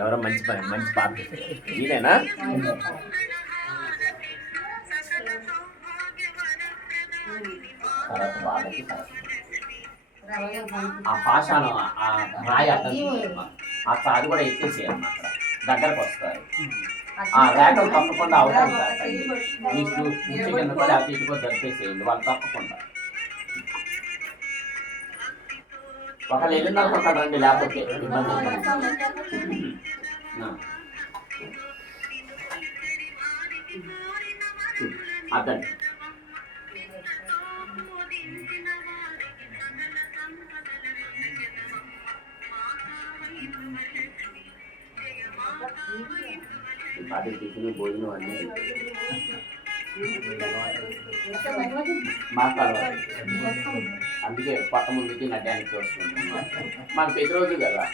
ఎవరో మంచి పని మంచి పాట ఈయనేనా? తర్వాత బాధకి ఆ పాషాణం ఆ రాయి అర్థం అక్కడ అది కూడా ఎత్తేసేయమ్మా, అక్కడ దగ్గరకు వస్తారు. ఆ రేఖలు తప్పకుండా అవుతాయి సార్. మీకు ఇంటి కింద కూడా అటు ఇటుకో జరిపేసేయండి, వాళ్ళు తప్పకుండా. ఒకళ్ళు వెళ్ళిన తర్వాత రండి, లేకపోతే ఇబ్బంది. అర్థండి. అది టిఫిన్ భోజనం అన్నీ మాట్లాడాలి. అందుకే పక్క ముందుకి నడ్డానికి వస్తుంది. మాకు ప్రతిరోజు కదా.